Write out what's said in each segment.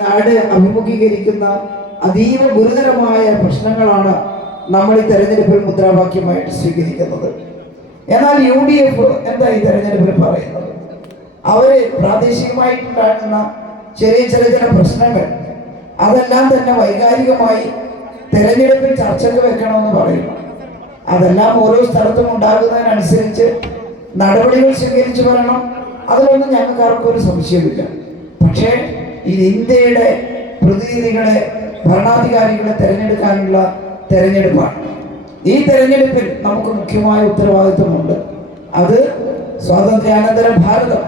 നാട് അഭിമുഖീകരിക്കുന്ന അതീവ ഗുരുതരമായ പ്രശ്നങ്ങളാണ് നമ്മൾ ഈ തെരഞ്ഞെടുപ്പിൽ മുദ്രാവാക്യമായിട്ട് സ്വീകരിക്കുന്നത്. എന്നാൽ യു ഡി എഫ് എന്താ ഈ തെരഞ്ഞെടുപ്പിൽ പറയുന്നത്? അവർ പ്രാദേശികമായിട്ടുണ്ടാകുന്ന ചെറിയ ചെറിയ ചില പ്രശ്നങ്ങൾ അതെല്ലാം തന്നെ വൈകാരികമായി തെരഞ്ഞെടുപ്പിൽ ചർച്ചയ്ക്ക് വെക്കണമെന്ന് പറയുന്നു അതെല്ലാം ഓരോ സ്ഥലത്തും ഉണ്ടാകുന്നതിനനുസരിച്ച് നടപടികൾ സ്വീകരിച്ചു വരണം. അതിലൊന്നും ഞങ്ങൾക്ക് ആർക്കും ഒരു സംശയമില്ല പക്ഷേ ഇത് ഇന്ത്യയുടെ പ്രതിനിധികളെ ഭരണാധികാരികളെ തിരഞ്ഞെടുക്കാനുള്ള തെരഞ്ഞെടുപ്പാണ്. ഈ തെരഞ്ഞെടുപ്പിൽ നമുക്ക് മുഖ്യമായ ഉത്തരവാദിത്വമുണ്ട്. അത് സ്വാതന്ത്ര്യാനന്തര ഭാരതം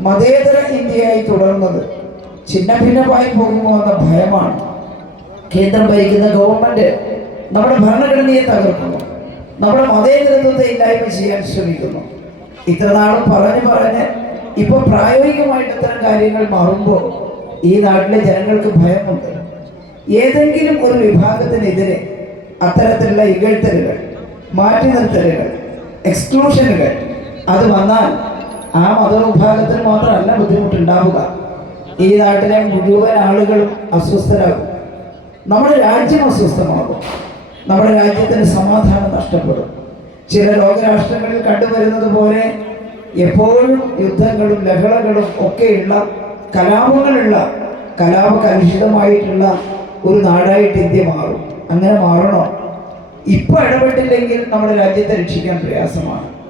മതേതര ഇന്ത്യയായി തുടർന്നത് ഛിന്ന ഭിന്നമായി പോകുമോ എന്ന ഭയമാണ്. കേന്ദ്രം ഭരിക്കുന്ന ഗവൺമെന്റ് നമ്മുടെ ഭരണഘടനയെ തകർക്കുന്നു. നമ്മുടെ മതേതരത്വത്തെ ഇല്ലായ്മ ചെയ്യാൻ ശ്രമിക്കുന്നു. ഇത്ര നാളും പറഞ്ഞു പറഞ്ഞ് ഇപ്പൊ പ്രായോഗികമായിട്ട് ഇത്തരം കാര്യങ്ങൾ മാറുമ്പോൾ ഈ നാട്ടിലെ ജനങ്ങൾക്ക് ഭയമുണ്ട്. ഏതെങ്കിലും ഒരു വിഭാഗത്തിനെതിരെ അത്തരത്തിലുള്ള ഇകഴ്ത്തലുകൾ മാറ്റി നിർത്തലുകൾ എക്സ്ക്ലൂഷനുകൾ അത് വന്നാൽ ആ മതവിഭാഗത്തിന് മാത്രമല്ല ബുദ്ധിമുട്ടുണ്ടാവുക. ഈ നാട്ടിലെ മുഴുവൻ ആളുകളും അസ്വസ്ഥരാകും. നമ്മുടെ രാജ്യം അസ്വസ്ഥമാകും. നമ്മുടെ രാജ്യത്തിന് സമാധാനം നഷ്ടപ്പെടും. ചില ലോകരാഷ്ട്രങ്ങളിൽ കണ്ടുവരുന്നത് പോലെ എപ്പോഴും യുദ്ധങ്ങളും ലഹളകളും ഒക്കെയുള്ള കലാപങ്ങളുള്ള കലാപകലുഷിതമായിട്ടുള്ള ഒരു നാടായിട്ട് ഇന്ത്യ മാറും. അങ്ങനെ മാറണോ? ഇപ്പൊ ഇടപെട്ടില്ലെങ്കിൽ നമ്മുടെ രാജ്യത്തെ രക്ഷിക്കാൻ പ്രയാസമാണ്.